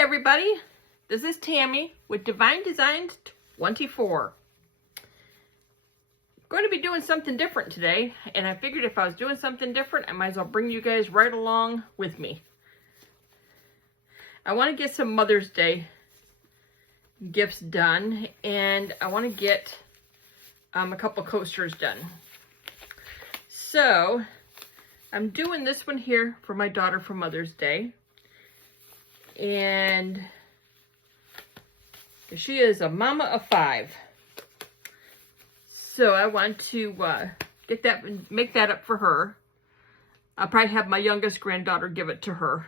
Hi everybody, this is Tammy with Divine Designs 24. I'm going to be doing something different today, and I figured if I was doing something different, I might as well bring you guys right along with me. I want to get some Mother's Day gifts done, and I want to get a couple coasters done. So I'm doing this one here for my daughter for Mother's Day. And she is a mama of 5. So I want to get that, make that up for her. I'll probably have my youngest granddaughter give it to her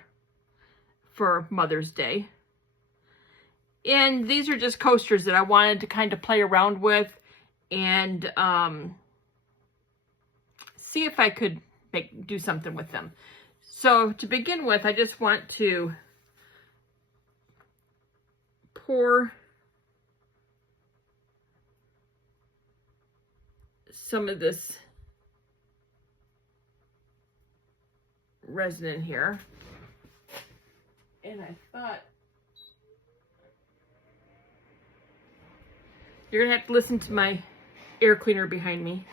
for Mother's Day. And these are just coasters that I wanted to kind of play around with and see if I could do something with them. So to begin with, I just want to pour some of this resin in here. And I thought you're gonna have to listen to my air cleaner behind me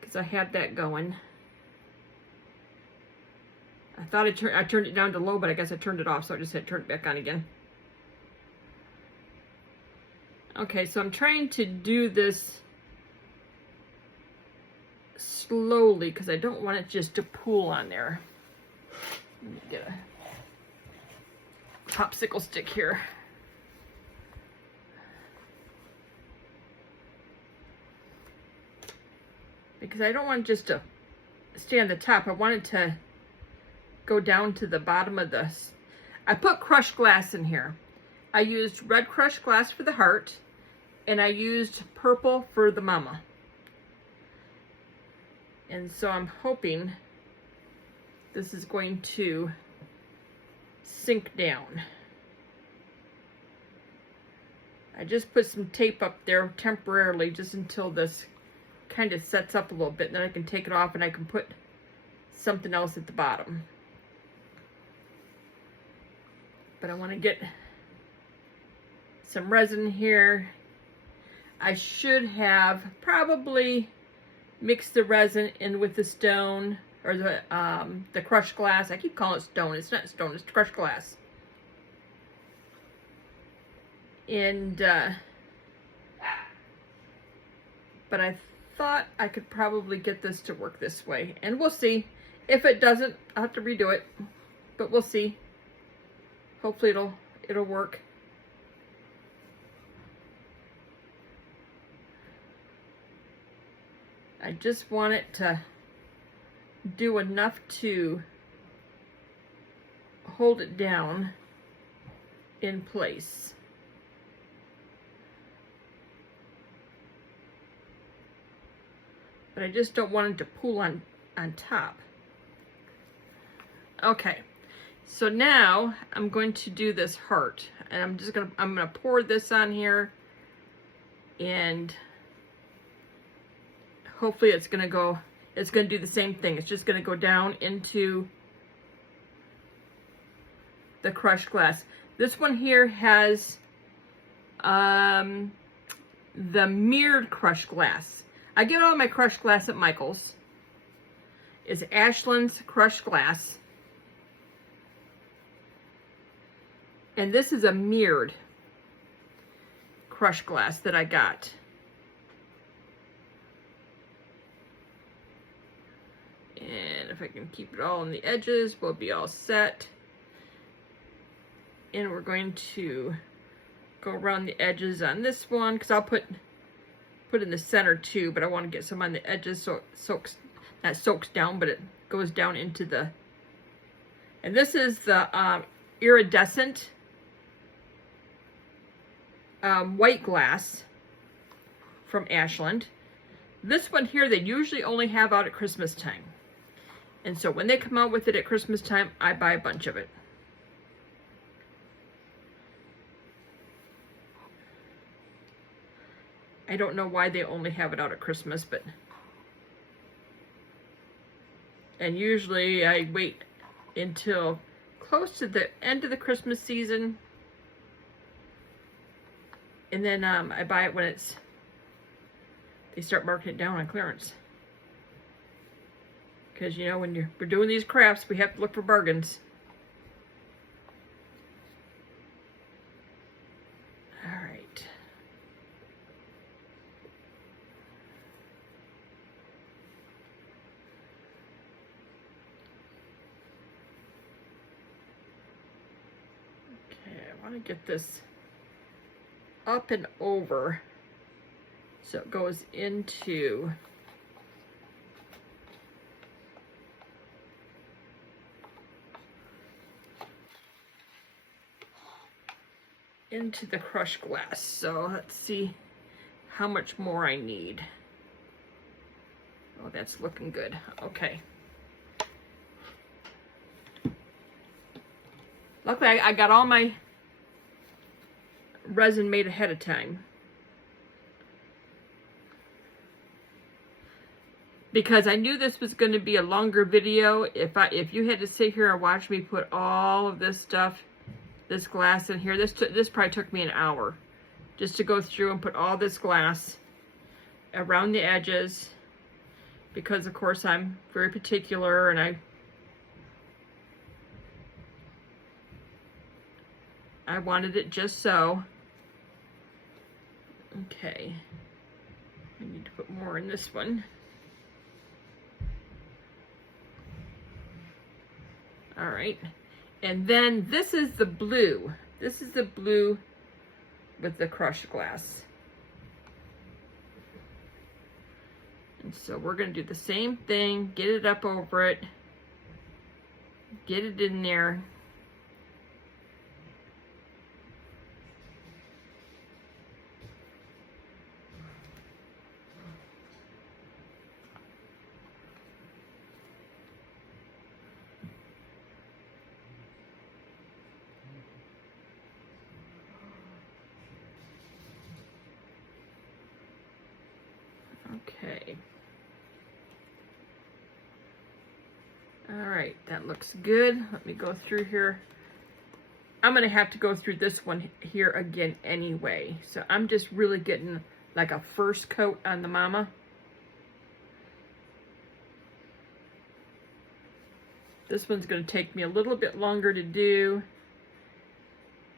because I had that going. I thought I turned it down to low, but I guess I turned it off, so I just had to turn it back on again. Okay, so I'm trying to do this slowly because I don't want it just to pool on there. Let me get a popsicle stick here. Because I don't want it just to stay on the top. I want it to go down to the bottom of this. I put crushed glass in here. I used red crushed glass for the heart, and I used purple for the mama. And so I'm hoping this is going to sink down. I just put some tape up there temporarily just until this kind of sets up a little bit, and then I can take it off and I can put something else at the bottom. But I want to get some resin here. I should have probably mixed the resin in with the stone or the crushed glass. I keep calling it stone. It's not stone, it's crushed glass. And but I thought I could probably get this to work this way, and we'll see. If it doesn't, I'll have to redo it, but we'll see. Hopefully it'll work. I just want it to do enough to hold it down in place. But I just don't want it to pool on top. Okay, so now I'm going to do this heart, and I'm gonna pour this on here, and hopefully it's gonna do the same thing. It's just gonna go down into the crushed glass. This one here has the mirrored crushed glass. I get all my crushed glass at Michael's. It's Ashland's crushed glass. And this is a mirrored crushed glass that I got. And if I can keep it all on the edges, we'll be all set. And we're going to go around the edges on this one, because I'll put in the center too, but I want to get some on the edges so it soaks down, but it goes down into the, and this is the iridescent white glass from Ashland. This one here, they usually only have out at Christmas time. And so when they come out with it at Christmas time, I buy a bunch of it. I don't know why they only have it out at Christmas, but... And usually I wait until close to the end of the Christmas season. And then I buy it when they start marking it down on clearance. Because, you know, when we're doing these crafts, we have to look for bargains. All right. Okay, I want to get this up and over so it goes into the crushed glass. So let's see how much more I need. Oh, that's looking good. Okay. Luckily, I got all my resin made ahead of time. Because I knew this was going to be a longer video. If you had to sit here and watch me put all of this stuff, this glass in here, this probably took me an hour just to go through and put all this glass around the edges, because of course I'm very particular, and I wanted it just so. Okay, I need to put more in this one. All right, and then this is the blue. This is the blue with the crushed glass. And so we're gonna do the same thing, get it up over it, get it in there. Okay. All right, that looks good. Let me go through here. I'm gonna have to go through this one here again anyway. So I'm just really getting like a first coat on the mama. This one's gonna take me a little bit longer to do.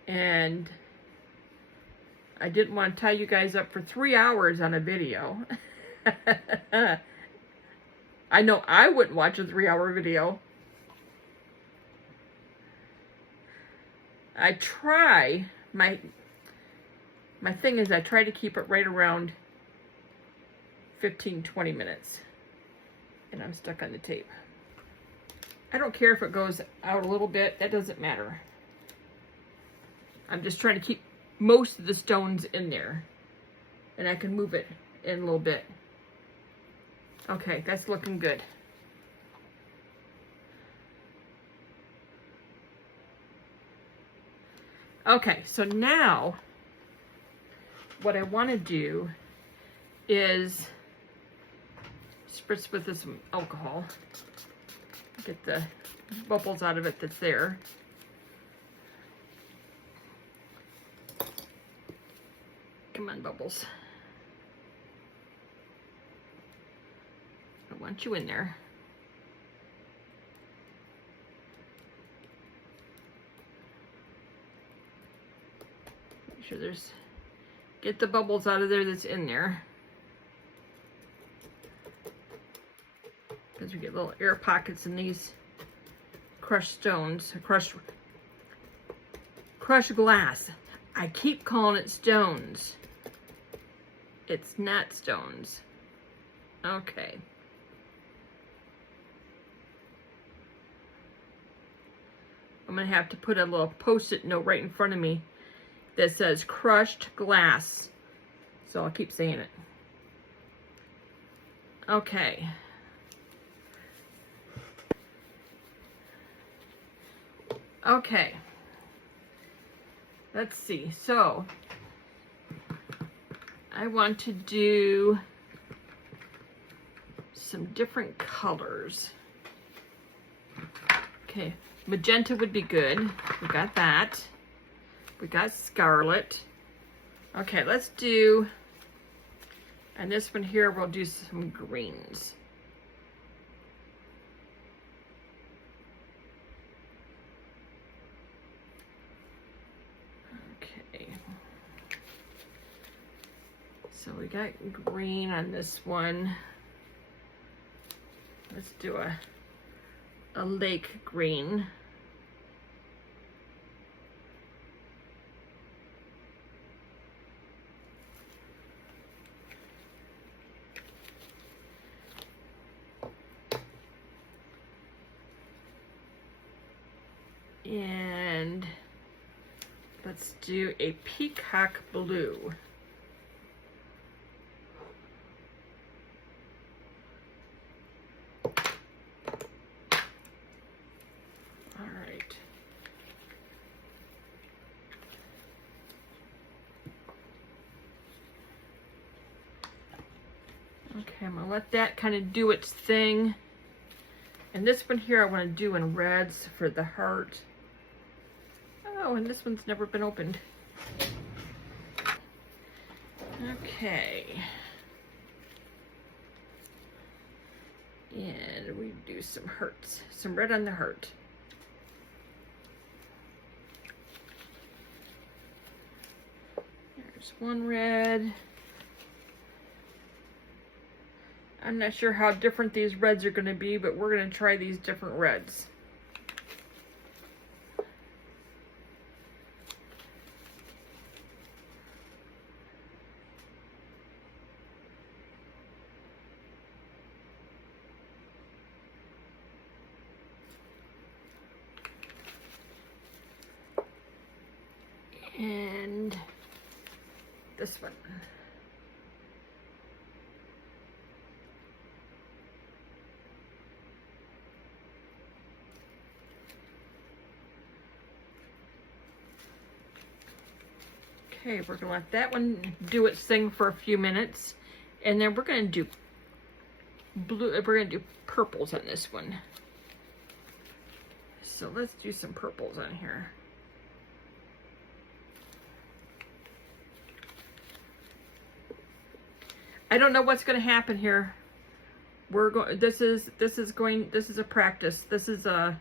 And I didn't want to tie you guys up for 3 hours on a video. I know I wouldn't watch a 3-hour video. I try, my thing is I try to keep it right around 15-20 minutes. And I'm stuck on the tape. I don't care if it goes out a little bit, that doesn't matter. I'm just trying to keep most of the stones in there. And I can move it in a little bit. Okay, that's looking good. Okay, so now what I want to do is spritz with this alcohol. Get the bubbles out of it that's there. Come on, bubbles. I want you in there. Make sure get the bubbles out of there that's in there. Because we get little air pockets in these crushed stones, crushed glass. I keep calling it stones. It's not stones. Okay. I'm gonna have to put a little post-it note right in front of me that says crushed glass. So I'll keep saying it. Okay. Okay. Let's see. So I want to do some different colors. Okay. Magenta would be good. We got that. We got scarlet. Okay, let's do, and this one here, we'll do some greens. Okay. So we got green on this one. Let's do a lake green. And let's do a peacock blue. All right. Okay, I'm gonna let that kind of do its thing. And this one here I want to do in reds for the heart. Oh, and this one's never been opened. Okay. And we do some hearts, some red on the heart. There's one red. I'm not sure how different these reds are going to be, but we're going to try these different reds. And this one. Okay, we're gonna let that one do its thing for a few minutes, and then we're gonna do blue. We're gonna do purples on this one. So let's do some purples on here. I don't know what's gonna happen here. We're going. This is a practice. This is a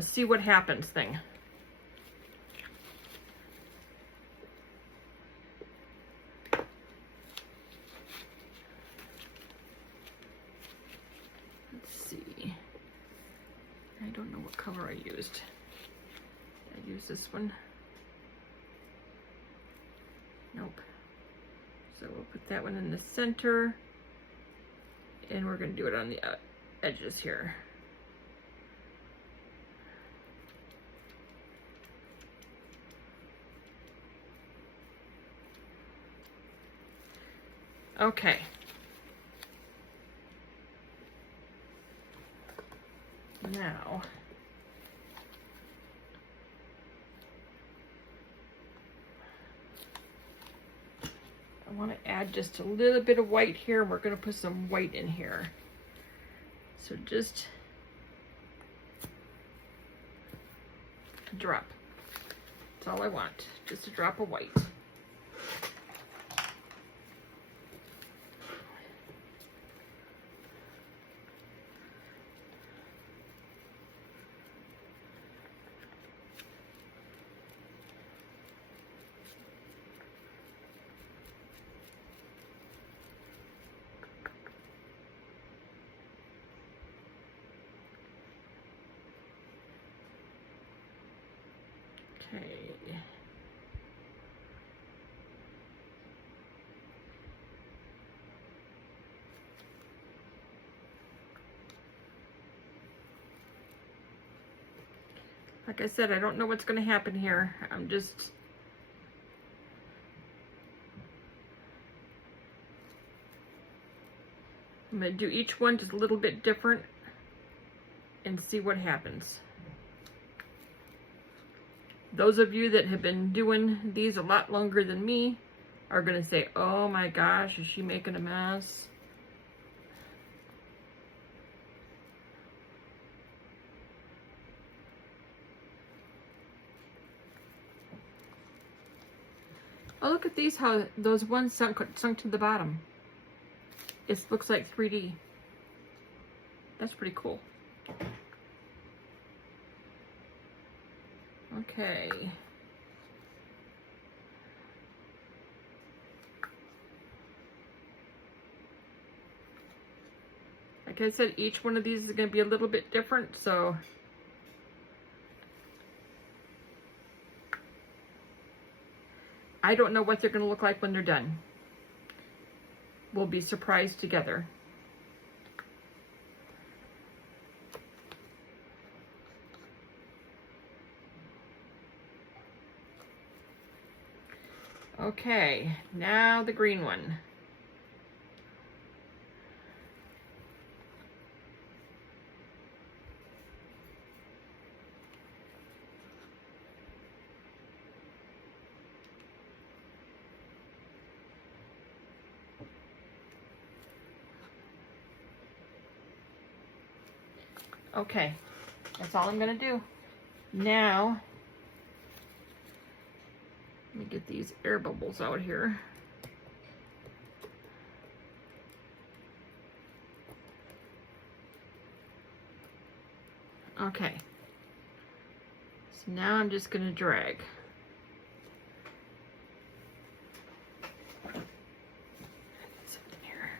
see what happens thing. I don't know what color I used. I used this one. Nope. So we'll put that one in the center, and we're going to do it on the edges here. Okay. Now, I want to add just a little bit of white here, and we're going to put some white in here. So just a drop. That's all I want, just a drop of white. Okay. Like I said, I don't know what's going to happen here. I'm going to do each one just a little bit different and see what happens. Those of you that have been doing these a lot longer than me are going to say, oh my gosh, is she making a mess? Oh, look at these, how those ones sunk to the bottom. It looks like 3D. That's pretty cool. Okay. Like I said, each one of these is going to be a little bit different, so I don't know what they're going to look like when they're done. We'll be surprised together. Okay, now the green one. Okay, that's all I'm gonna do. Now, let me get these air bubbles out here. Okay, so now I'm just gonna drag. Something here.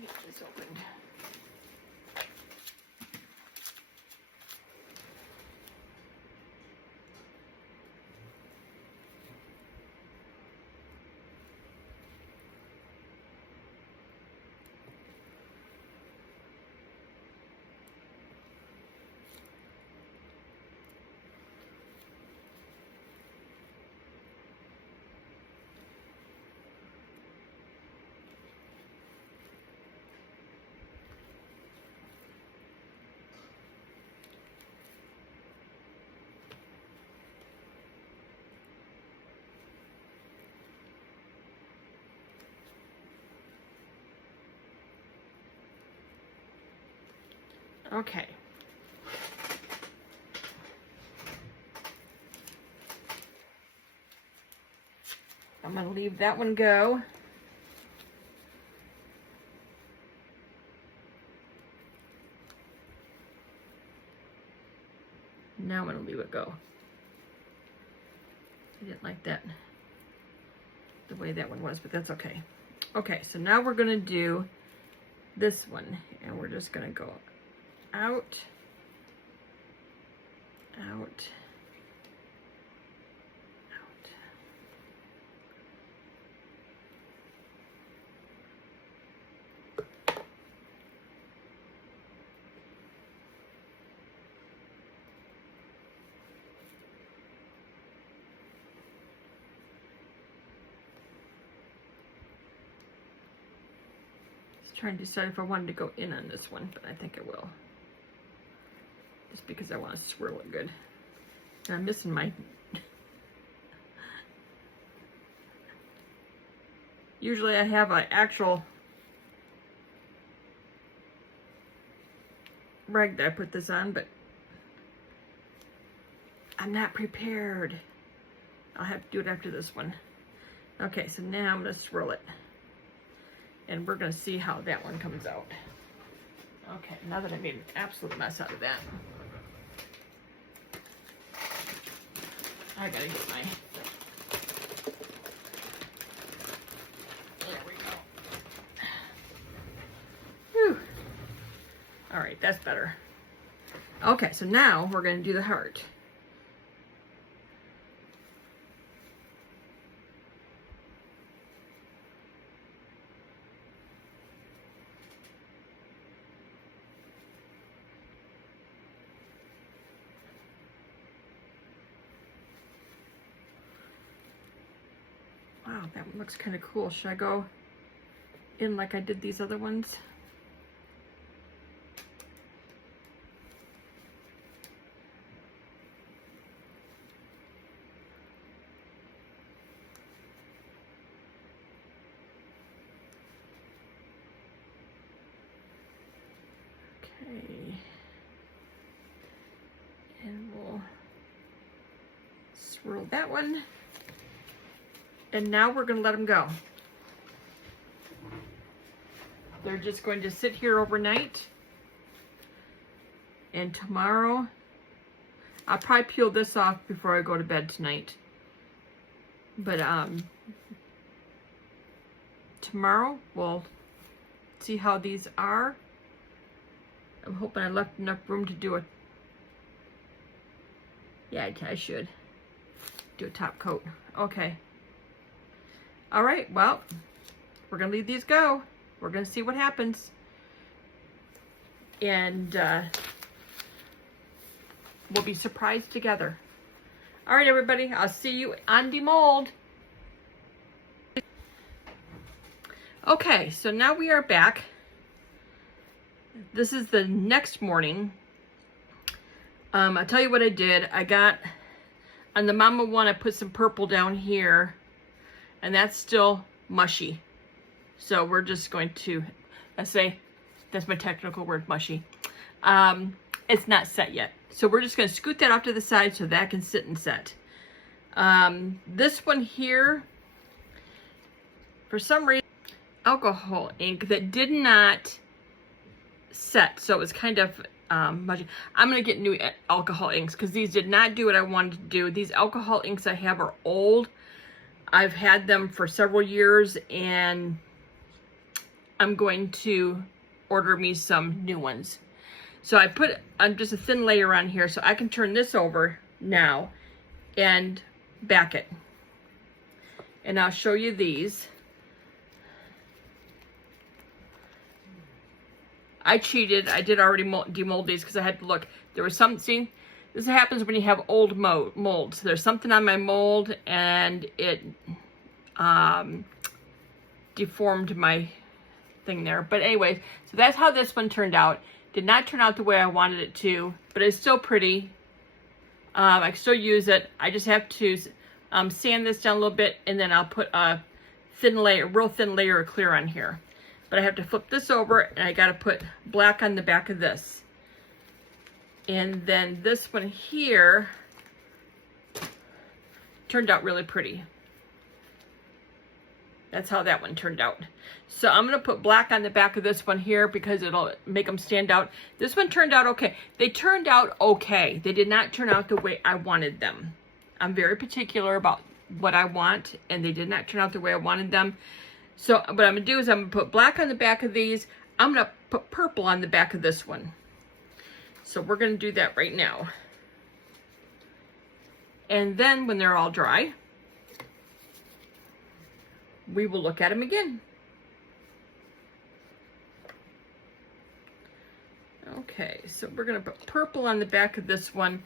Get this opened. Okay. I'm going to leave that one go. Now I'm going to leave it go. I didn't like that, the way that one was, but that's okay. Okay, so now we're going to do this one, and we're just going to go out, out, out. Just trying to decide if I wanted to go in on this one, but I think I will. Just because I want to swirl it good. And I'm missing my... Usually I have an actual rag that I put this on, but I'm not prepared. I'll have to do it after this one. Okay, so now I'm going to swirl it. And we're going to see how that one comes out. Okay, now that I made an absolute mess out of that. I gotta get my... There we go. Whew. Alright, that's better. Okay, so now we're going to do the heart. Wow, that one looks kind of cool. Should I go in like I did these other ones? Swirl that one. And now we're going to let them go. They're just going to sit here overnight. And tomorrow, I'll probably peel this off before I go to bed tonight. But tomorrow, we'll see how these are. I'm hoping I left enough room to do it. Yeah, I should do a top coat. Okay. All right, well, we're going to leave these go. We're going to see what happens. And we'll be surprised together. All right, everybody, I'll see you on the mold. Okay, so now we are back. This is the next morning. I'll tell you what I did. I got, on the mama one, I put some purple down here, and that's still mushy. So we're just going to, let's say, that's my technical word, mushy. It's not set yet. So we're just going to scoot that off to the side so that can sit and set. This one here, for some reason, alcohol ink that did not set, so it was kind of mushy. I'm going to get new alcohol inks because these did not do what I wanted to do. These alcohol inks I have are old. I've had them for several years, and I'm going to order me some new ones. So I put just a thin layer on here so I can turn this over now and back it. And I'll show you these. I cheated. I did already demold these because I had to look. There was something. This happens when you have old molds. There's something on my mold and it deformed my thing there. But anyways, so that's how this one turned out. Did not turn out the way I wanted it to, but it's still pretty. I can still use it. I just have to sand this down a little bit, and then I'll put a thin layer, real thin layer of clear on here. But I have to flip this over, and I got to put black on the back of this. And then this one here turned out really pretty. That's how that one turned out. So I'm going to put black on the back of this one here because it'll make them stand out. This one turned out okay. They turned out okay. They did not turn out the way I wanted them. I'm very particular about what I want, and they did not turn out the way I wanted them. So what I'm going to do is I'm going to put black on the back of these. I'm going to put purple on the back of this one. So we're going to do that right now. And then when they're all dry, we will look at them again. Okay, so we're going to put purple on the back of this one.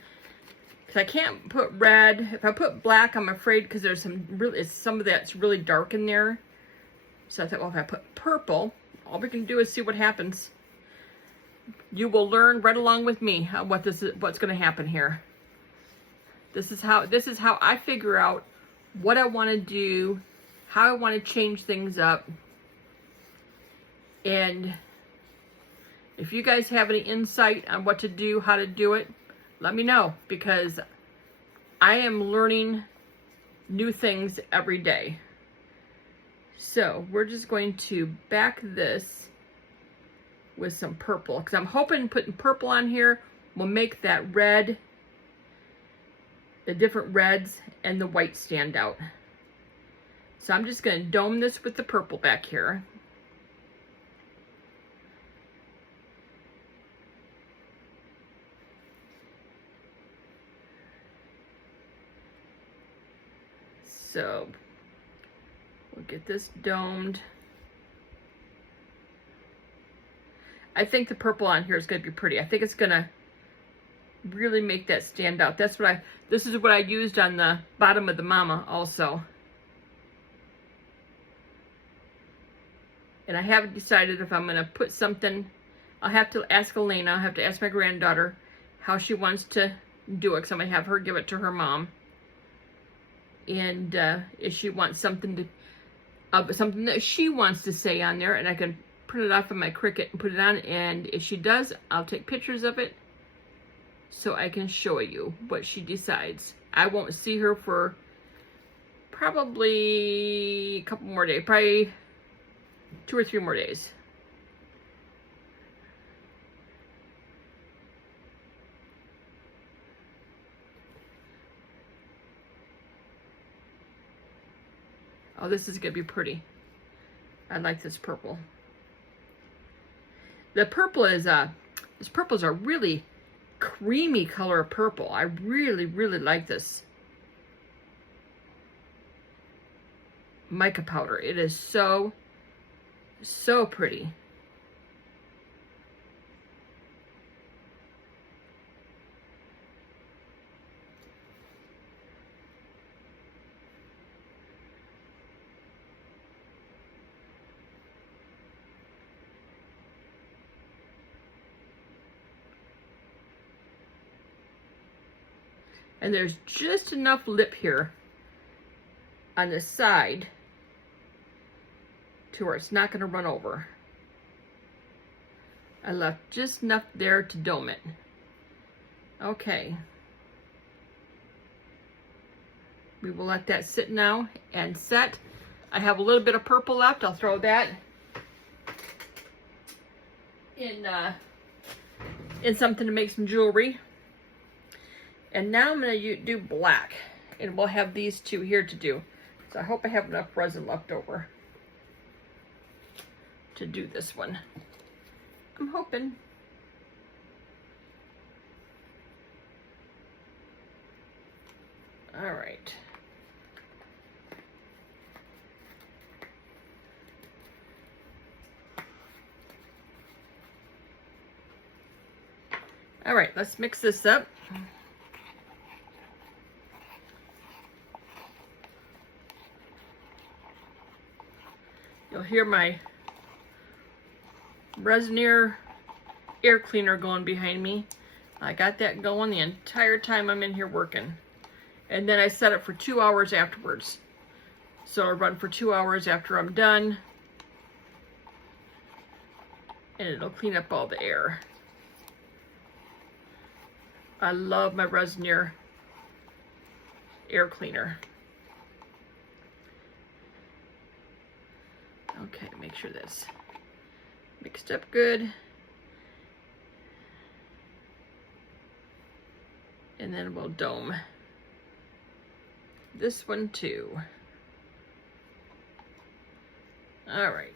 Because I can't put red. If I put black, I'm afraid because there's some of that's really dark in there. So I thought, well, if I put purple, all we can do is see what happens. You will learn right along with me what's going to happen here. This is how I figure out what I want to do, how I want to change things up. And if you guys have any insight on what to do, how to do it, let me know, because I am learning new things every day. So we're just going to back this with some purple, because I'm hoping putting purple on here will make that red, the different reds and the white stand out. So I'm just going to dome this with the purple back here. So we'll get this domed. I think the purple on here is going to be pretty. I think it's going to really make that stand out. This is what I used on the bottom of the mama also. And I haven't decided if I'm going to put something. I'll have to ask Elena. I'll have to ask my granddaughter how she wants to do it, because I'm going to have her give it to her mom. And if she wants something that she wants to say on there, and I can print it off of my Cricut and put it on. And if she does, I'll take pictures of it so I can show you what she decides. I won't see her for probably a couple more days, probably 2 or 3 more days. Oh, this is gonna be pretty. I like this purple. The purple is this purple is a really creamy color of purple. I really, really like this mica powder. It is so, so pretty. And there's just enough lip here on the side to where it's not going to run over. I left just enough there to dome it. Okay. We will let that sit now and set. I have a little bit of purple left. I'll throw that in something to make some jewelry. And now I'm going to do black. And we'll have these two here to do. So I hope I have enough resin left over to do this one. I'm hoping. All right. All right, let's mix this up. You'll hear my Resin air cleaner going behind me. I got that going the entire time I'm in here working. And then I set it for 2 hours afterwards. So I run for 2 hours after I'm done. And it'll clean up all the air. I love my Resin air cleaner. Okay, make sure that's mixed up good. And then we'll dome this one too. All right,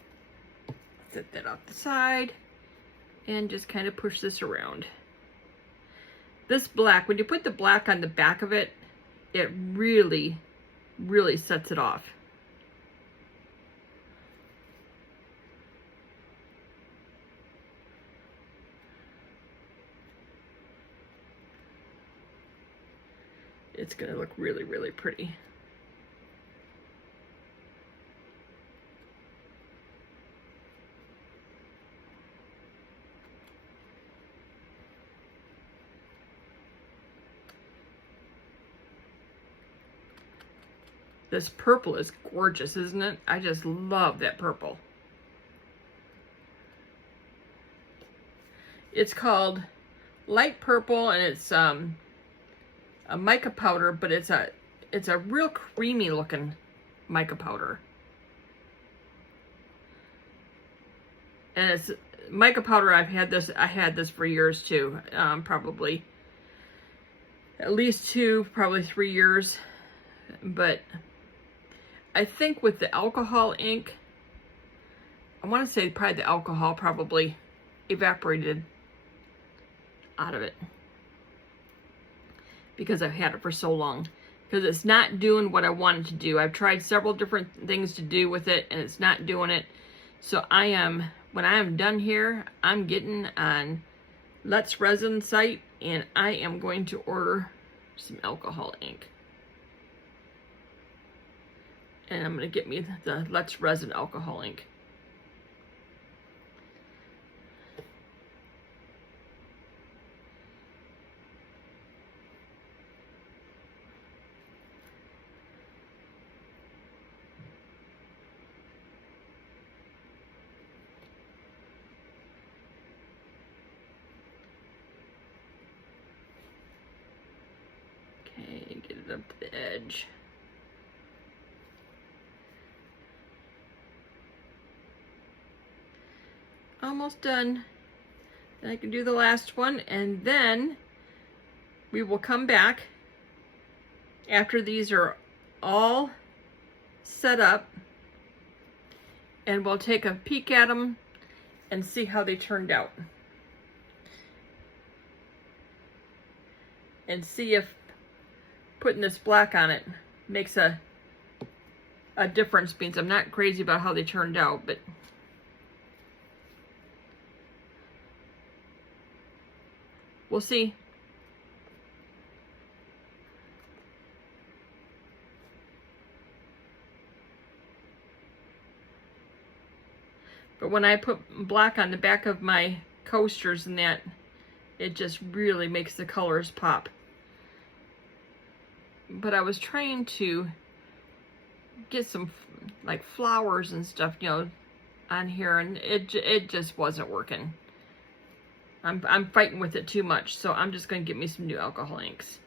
set that off the side and just kind of push this around. This black, when you put the black on the back of it, it really, really sets it off. It's gonna look really, really pretty. This purple is gorgeous, isn't it? I just love that purple. It's called light purple, and it's a mica powder, but it's a real creamy looking mica powder. And it's mica powder. I had this for years too. Probably at least 2, probably 3 years. But I think with the alcohol ink, I want to say probably the alcohol probably evaporated out of it, because I've had it for so long, because it's not doing what I wanted to do. I've tried several different things to do with it, and it's not doing it. So when I am done here, I'm getting on Let's Resin site, and I am going to order some alcohol ink. And I'm going to get me the Let's Resin alcohol ink. Okay, get it the edge. Almost done. Then I can do the last one, and then we will come back after these are all set up, and we'll take a peek at them and see how they turned out. And see if putting this black on it makes a difference, means I'm not crazy about how they turned out, but we'll see. But when I put black on the back of my coasters and that, it just really makes the colors pop. But I was trying to get some like flowers and stuff, you know, on here, and it just wasn't working. I'm fighting with it too much, so I'm just gonna get me some new alcohol inks.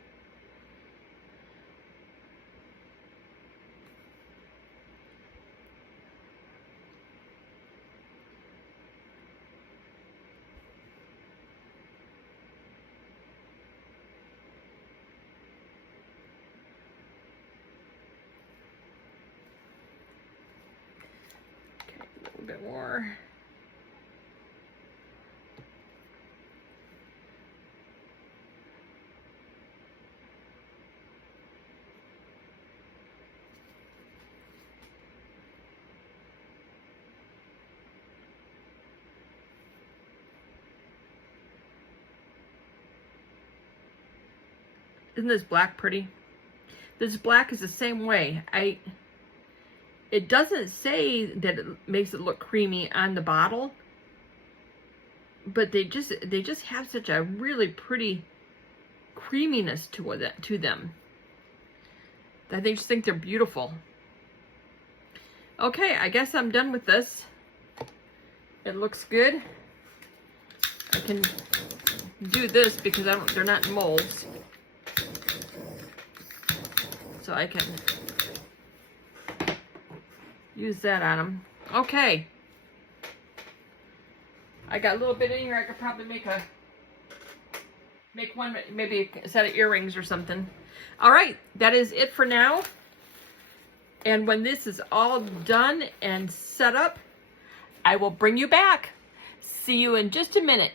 Okay, a little bit more. Isn't this black pretty? This black is the same way. It doesn't say that it makes it look creamy on the bottle, but they just have such a really pretty creaminess to them. I just think they're beautiful. Okay, I guess I'm done with this. It looks good. I can do this because they're not in molds. So I can use that on them. Okay. I got a little bit in here. I could probably make one, maybe a set of earrings or something. All right, that is it for now. And when this is all done and set up, I will bring you back. See you in just a minute.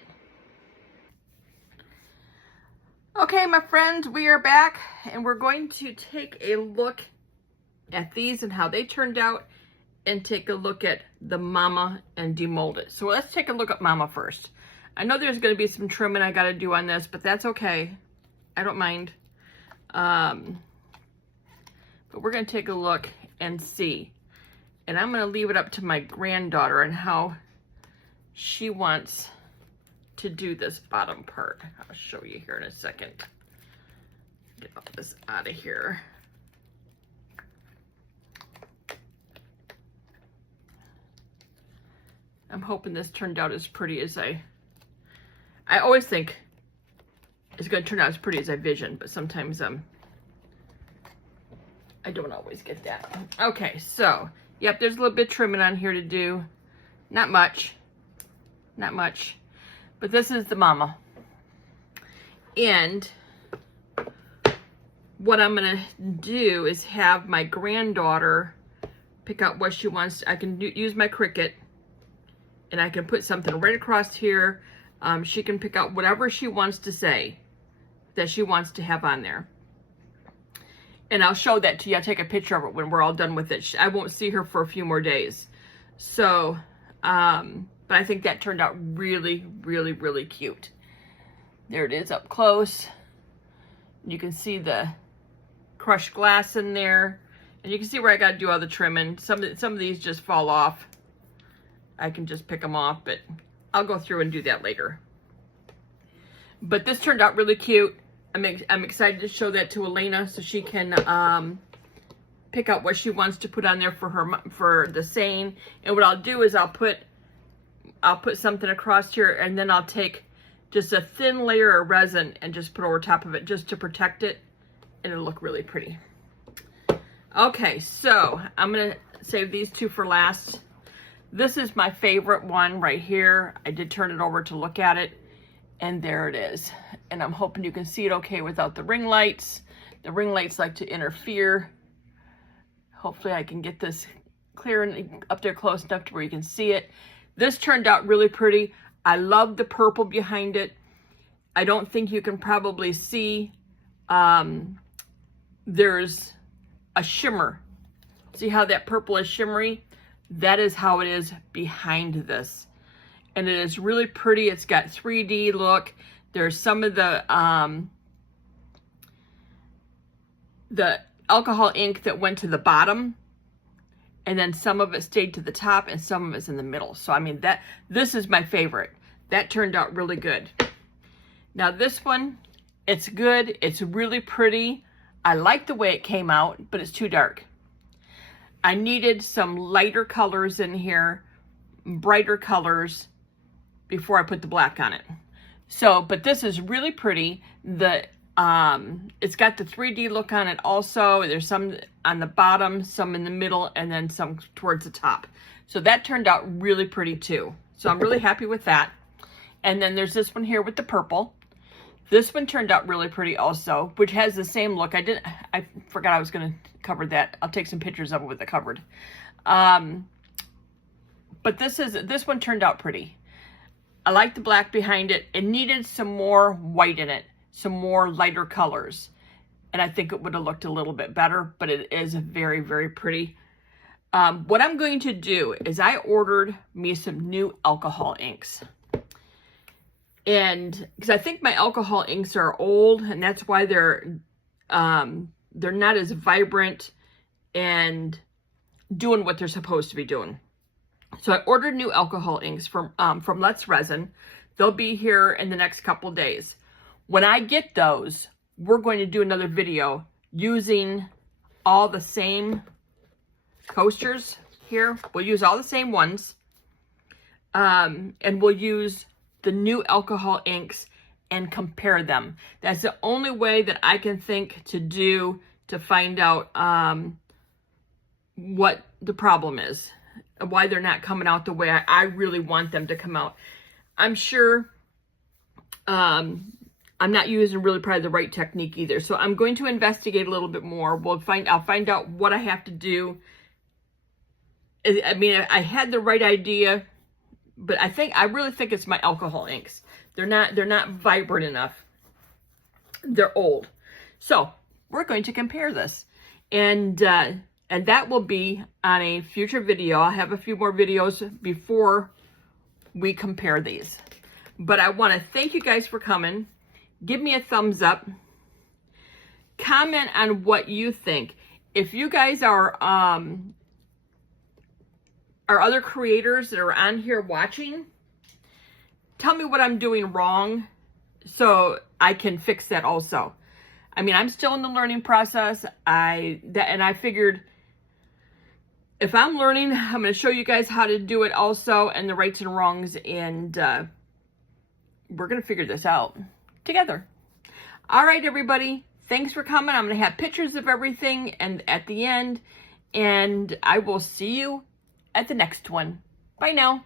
Okay, my friends, we are back, and we're going to take a look at these and how they turned out, and take a look at the Mama and demold it. So let's take a look at Mama first. I know there's going to be some trimming I got to do on this, but that's okay. I don't mind. But we're going to take a look and see. And I'm going to leave it up to my granddaughter and how she wants to do this bottom part. I'll show you here in a second. Get all this out of here. I'm hoping this turned out as pretty as I always think it's going to turn out as pretty as I vision, but sometimes I don't always get that. Okay, so yep, there's a little bit of trimming on here to do. Not much. Not much. But this is the Mama. And what I'm going to do is have my granddaughter pick out what she wants. I can use my Cricut, and I can put something right across here. She can pick out whatever she wants to say that she wants to have on there. And I'll show that to you. I'll take a picture of it when we're all done with it. I won't see her for a few more days. So, but I think that turned out really, really, really cute. There it is up close. You can see the crushed glass in there. And you can see where I got to do all the trimming. Some of these just fall off. I can just pick them off, but I'll go through and do that later. But this turned out really cute. I'm excited to show that to Elena so she can pick out what she wants to put on there for the saying. And what I'll do is I'll put something across here, and then I'll take just a thin layer of resin and just put over top of it just to protect it, and it'll look really pretty. Okay, so I'm gonna save these two for last. This is my favorite one right here. I did turn it over to look at it, and there it is. And I'm hoping you can see it okay without the ring lights. The ring lights like to interfere. Hopefully I can get this clear and up there close enough to where you can see it. This turned out really pretty. I love the purple behind it. I don't think you can probably see, there's a shimmer. See how that purple is shimmery? That is how it is behind this. And it is really pretty. It's got 3D look. There's some of the alcohol ink that went to the bottom, and then some of it stayed to the top and some of it's in the middle. So I mean, this is my favorite. That turned out really good. Now this one, it's good. It's really pretty. I like the way it came out, but it's too dark. I needed some lighter colors in here, brighter colors, before I put the black on it. So, but this is really pretty. It's got the 3D look on it also. There's some on the bottom, some in the middle, and then some towards the top. So that turned out really pretty too. So I'm really happy with that. And then there's this one here with the purple. This one turned out really pretty also, which has the same look. I forgot I was going to cover that. I'll take some pictures of it with it covered. But this one turned out pretty. I like the black behind it. It needed some more white in it, some more lighter colors. And I think it would have looked a little bit better, but it is very, very pretty. What I'm going to do is I ordered me some new alcohol inks. And because I think my alcohol inks are old, and that's why they're not as vibrant and doing what they're supposed to be doing. So I ordered new alcohol inks from Let's Resin. They'll be here in the next couple days. When I get those, we're going to do another video using all the same coasters here. We'll use all the same ones. And we'll use the new alcohol inks and compare them. That's the only way that I can think to do to find out what the problem is, why they're not coming out the way I really want them to come out. I'm sure I'm not using really probably the right technique either. So I'm going to investigate a little bit more. I'll find out what I have to do. I mean, I had the right idea, but I really think it's my alcohol inks. They're not vibrant enough. They're old. So we're going to compare this. And that will be on a future video. I'll have a few more videos before we compare these. But I want to thank you guys for coming. Give me a thumbs up. Comment on what you think. If you guys are other creators that are on here watching, tell me what I'm doing wrong so I can fix that also. I mean, I'm still in the learning process. And I figured if I'm learning, I'm going to show you guys how to do it also, and the rights and wrongs, and we're going to figure this out together. All right, everybody. Thanks for coming. I'm going to have pictures of everything and at the end, and I will see you at the next one. Bye now.